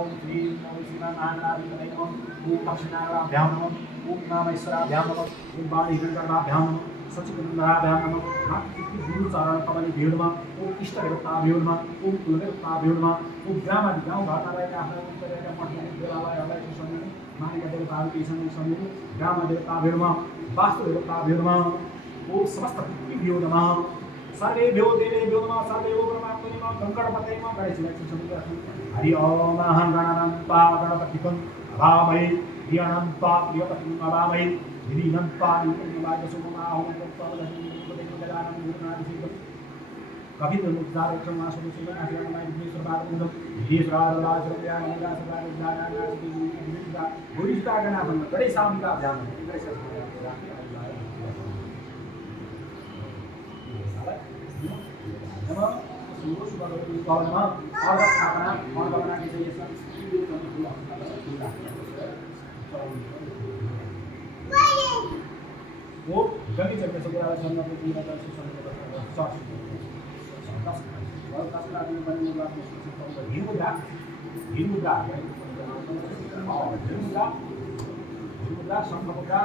ओम श्री महागणाधिपतये नमः। ओम दक्षिणागणाभ्यां नमः। ओम उमामहेश्वराभ्यां नमः। ओम वाणीगणगणाभ्यां नमः। सच्चिदानंदाभ्यां नमः। गुरु चरण कमल भेडमा ओम इष्ट देवताभ्यो नमः। ओम कुलदेवताभ्यो नमः। ओम ग्रामादि गाउँ घरमा रहेका आफ्ना गरेका मठमा देवालयहरूलाई सम्झिनु मानेका देवताहरू केही छन् सम्झिनु ग्राम देवताभ्यो नमः। वास्तु देवताभ्यो नमः। ओम समस्त पृथ्वीभ्यो नमः। सर्वेभ्यो देवेभ्यो नमः। सर्वेभ्यो ब्रह्मात्मने नमः। गणपतये नमः। गणेशलाई सम्झिनु हरि ओम अहं गणानां गणपतिकं अभामहे प्रियाणां प्रियपतिं अभामहे धिरीनं पालितं सुममाहं वो गंगे चक्र से पूरा जन्म को पूरा कर से सब और कसरा दिन बने हुआ तो हिंदुदा हिंदुदा संभवका